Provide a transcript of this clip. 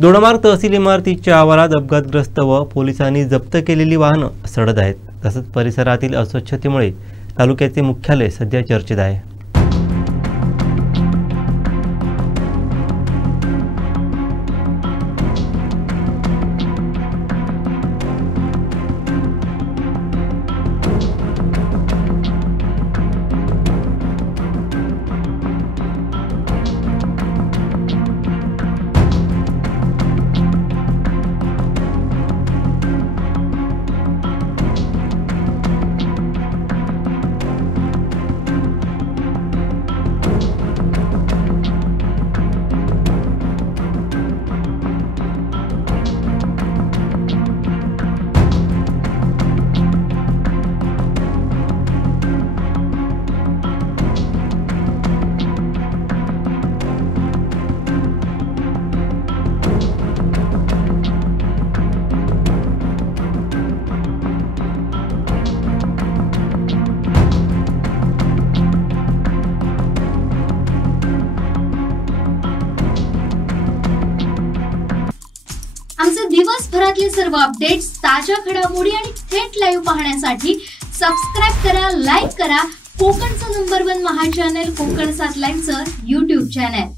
दोडामार्ग तहसील इमारतीच्या आवारात अपघातग्रस्त व पोलिसांनी जप्त केलेली वाहनं सडत आहेत। तसंच परिसरातील अस्वच्छतेमुळे तालुक्याचे मुख्यालय सध्या चर्चेत आहे। आमचे दिवसभरातले सर्व अपडेट्स, ताज्या घडामोडी आणि थेट लाईव्ह पाहण्यासाठी सबस्क्राइब करा, लाईक करा कोकणचं नंबर 1 महा चॅनल कोकण 7 लाईनचं YouTube चॅनल।